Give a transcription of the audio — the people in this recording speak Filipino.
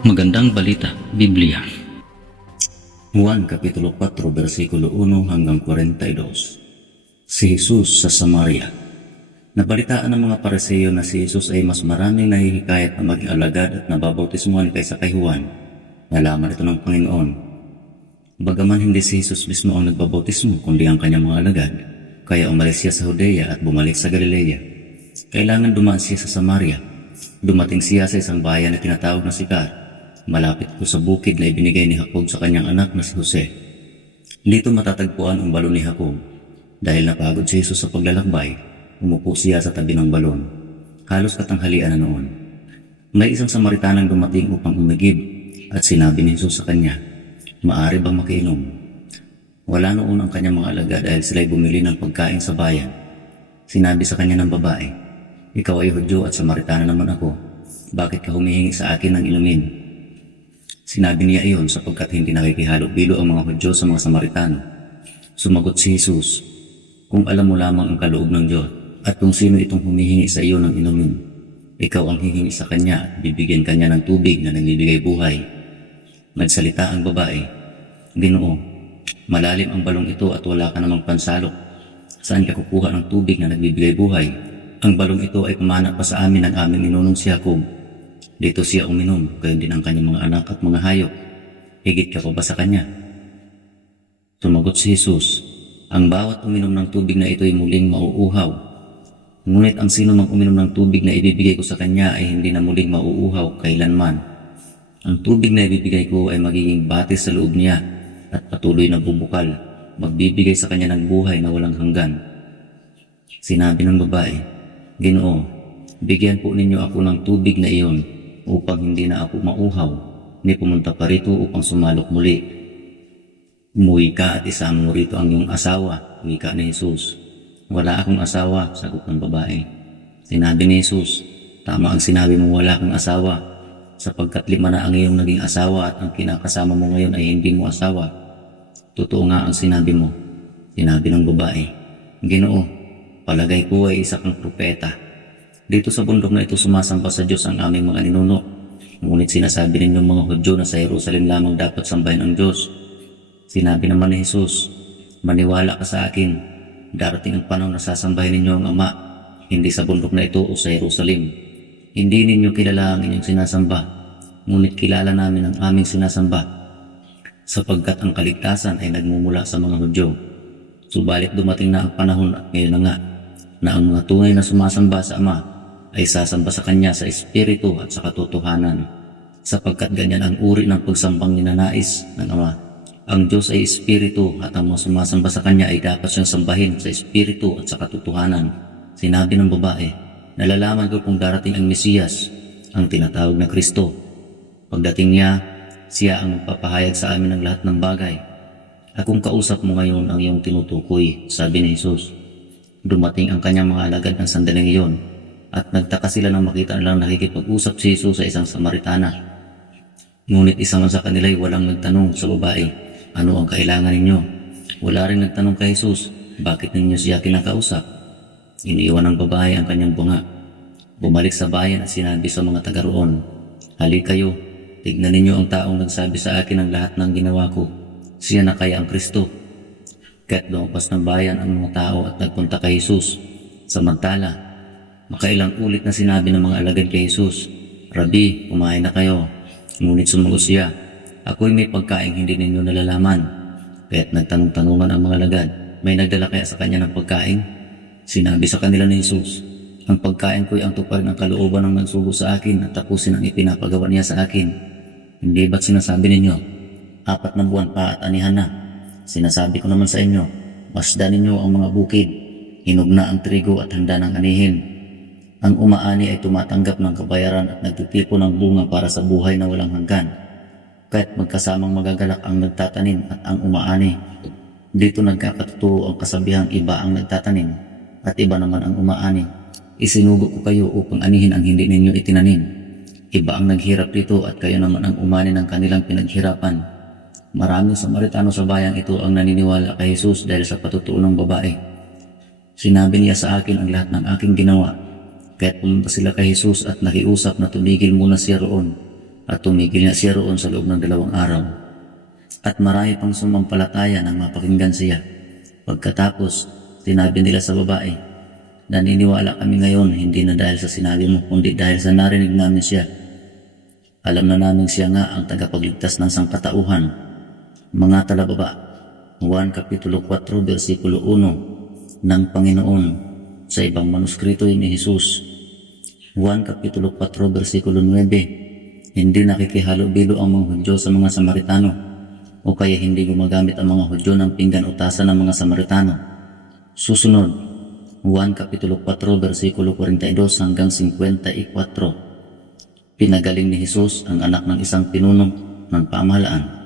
Magandang Balita, Biblia. Juan Kapitulo 4, versikulo 1 hanggang 42. Si Jesus sa Samaria. Nabalitaan ng mga Pariseo na si Jesus ay mas maraming nahihikayat na maging alagad at nababautismuhan kaysa kay Juan. Nalaman ito ng Panginoon. Bagaman hindi si Jesus mismo ang nagbabautismo kundi ang kanyang mga alagad, kaya umalis siya sa Judea at bumalik sa Galilea. Kailangan dumaan siya sa Samaria. Dumating siya sa isang bayan na tinatawag na Sicar, malapit po sa bukid na ibinigay ni Jacob sa kanyang anak na si Jose. Dito matatagpuan ang balon ni Jacob. Dahil napagod si Jesus sa paglalakbay, umupo siya sa tabi ng balon. Halos katanghalian na noon. May isang Samaritanang dumating upang umigib at sinabi ni Jesus sa kanya, "Maaari bang makiinom?" Wala noon ang kanyang mga alagad dahil sila'y bumili ng pagkain sa bayan. Sinabi sa kanya ng babae, "Ikaw ay Hudyo at Samaritana naman ako. Bakit ka humihingi sa akin ng inumin?" Sinabi niya iyon sapagkat hindi nakikihalo-bilo ang mga Hudyo sa mga Samaritano. Sumagot si Jesus, "Kung alam mo lamang ang kaloob ng Diyos at kung sino itong humihingi sa iyo ng inumin, ikaw ang hihingi sa kanya at bibigyan kanya ng tubig na nagbibigay buhay." Nagsalita ang babae, "Ginoo, malalim ang balong ito at wala ka namang pansalok. Saan ka kukuha ng tubig na nagbibigay buhay? Ang balong ito ay pumana pa sa amin ng aming ninunong si Jacob. Dito siya uminom, gayon din ang kanyang mga anak at mga hayop. Higit ka pa ba sa kanya?" Sumagot si Jesus, "Ang bawat uminom ng tubig na ito ay muling mauuhaw. Ngunit ang sino mang uminom ng tubig na ibibigay ko sa kanya ay hindi na muling mauuhaw kailanman. Ang tubig na ibibigay ko ay magiging batis sa loob niya at patuloy na bubukal, magbibigay sa kanya ng buhay na walang hanggan." Sinabi ng babae, "Ginoo, bigyan po ninyo ako ng tubig na iyon upang hindi na ako mauhaw, ni pumunta pa rito upang sumalok muli." "Umuwi ka at isama mo rito ang iyong asawa," wika ni Jesus. "Wala akong asawa," sagot ng babae. Sinabi ni Jesus, "Tama ang sinabi mo, wala kang asawa, sapagkat 5 na ang iyong naging asawa at ang kinakasama mo ngayon ay hindi mo asawa. Totoo nga ang sinabi mo." Sinabi ng babae, "Ginoo, palagay ko ay isa kang propeta. Dito sa bundok na ito sumasamba sa Diyos ang aming mga ninuno. Ngunit sinasabi ninyong mga Hudyo na sa Jerusalem lamang dapat sambahin ang Diyos." Sinabi naman ni Jesus, "Maniwala ka sa akin. Darating ang panahon na sasambahin ninyo ang Ama, hindi sa bundok na ito o sa Jerusalem. Hindi ninyo kilala ang inyong sinasamba, ngunit kilala namin ang aming sinasamba, sapagkat ang kaligtasan ay nagmumula sa mga Hudyo. Subalit dumating na ang panahon at ngayon na nga, na ang mga tunay na sumasamba sa Ama ay sasamba sa Kanya sa Espiritu at sa katotohanan, sapagkat ganyan ang uri ng pagsambang ninanais ng Ama. Ang Diyos ay Espiritu at ang mga sumasamba sa Kanya ay dapat siyang sambahin sa Espiritu at sa katotohanan." Sinabi ng babae, "Nalalaman ko kung darating ang Mesiyas, ang tinatawag na Kristo. Pagdating niya, siya ang magpapahayag sa amin ng lahat ng bagay. Akong kausap mo ngayon ang iyong tinutukoy," sabi ni Jesus. Dumating ang kanyang mga alagad ng sandaling iyon, at nagtaka sila nang makita nilang nakikipag-usap si Jesus sa isang Samaritana. Ngunit isa man sa kanila ay walang nagtanong sa babae, "Ano ang kailangan ninyo?" Wala rin nagtanong kay Jesus, "Bakit ninyo siya kinakausap?" Iniiwan ng babae ang kanyang bunga. Bumalik sa bayan at sinabi sa mga taga roon, "Halika kayo, tignan ninyo ang taong nagsabi sa akin ng lahat ng ginawa ko. Siya na kaya ang Kristo?" Kaya't lumabas ng bayan ang mga tao at nagpunta kay Jesus. Samantala, makailang ulit na sinabi ng mga alagad kay Jesus, "Rabi, kumain na kayo." Ngunit sumagot siya, "Ako'y may pagkain hindi ninyo nalalaman." Kaya't nagtanong-tanungan ang mga alagad, "May nagdala kaya sa kanya ng pagkain?" Sinabi sa kanila ni Jesus, "Ang pagkain ko'y ang tuparin ng kalooban ng nagsugo sa akin at tapusin ang ipinapagawa niya sa akin. Hindi ba't sinasabi ninyo, 4 na buwan pa at anihan na? Sinasabi ko naman sa inyo, masdan ninyo ang mga bukid, hinog na ang trigo at handa ng anihin. Ang umaani ay tumatanggap ng kabayaran at nagtitipon ng bunga para sa buhay na walang hanggan. Kaya't magkasamang magagalak ang nagtatanim at ang umaani. Dito nagkakatotoo ang kasabihang iba ang nagtatanim at iba naman ang umaani. Isinugo ko kayo upang anihin ang hindi ninyo itinanim. Iba ang naghirap dito at kayo naman ang umani ng kanilang pinaghirapan." Maraming Samaritano sa bayang ito ang naniniwala kay Jesus dahil sa patutuo ng babae. "Sinabi niya sa akin ang lahat ng aking ginawa." Kaya't pumunta sila kay Jesus at nakiusap na tumigil muna siya roon At tumigil nga siya roon sa loob ng 2 araw. At marami pang sumampalataya nang mapakinggan siya. Pagkatapos, sinabi nila sa babae, naniniwala kami ngayon hindi na dahil sa sinabi mo, kundi dahil sa narinig namin siya. Alam na namin siya nga ang tagapagligtas ng sangkatauhan. Mga talababa, Juan Kapitulo 4, versikulo 1 ng Panginoon. Sa ibang manuskrito ni Jesus. Juan Kapitulo 4, versikulo 9. Hindi nakikihalubilo ang mga Hudyo sa mga Samaritano, o kaya hindi gumagamit ang mga Hudyo ng pinggan o tasa ng mga Samaritano. Susunod, Juan Kapitulo 4, versikulo 42 hanggang 54. Pinagaling ni Jesus ang anak ng isang pinuno ng pamahalaan.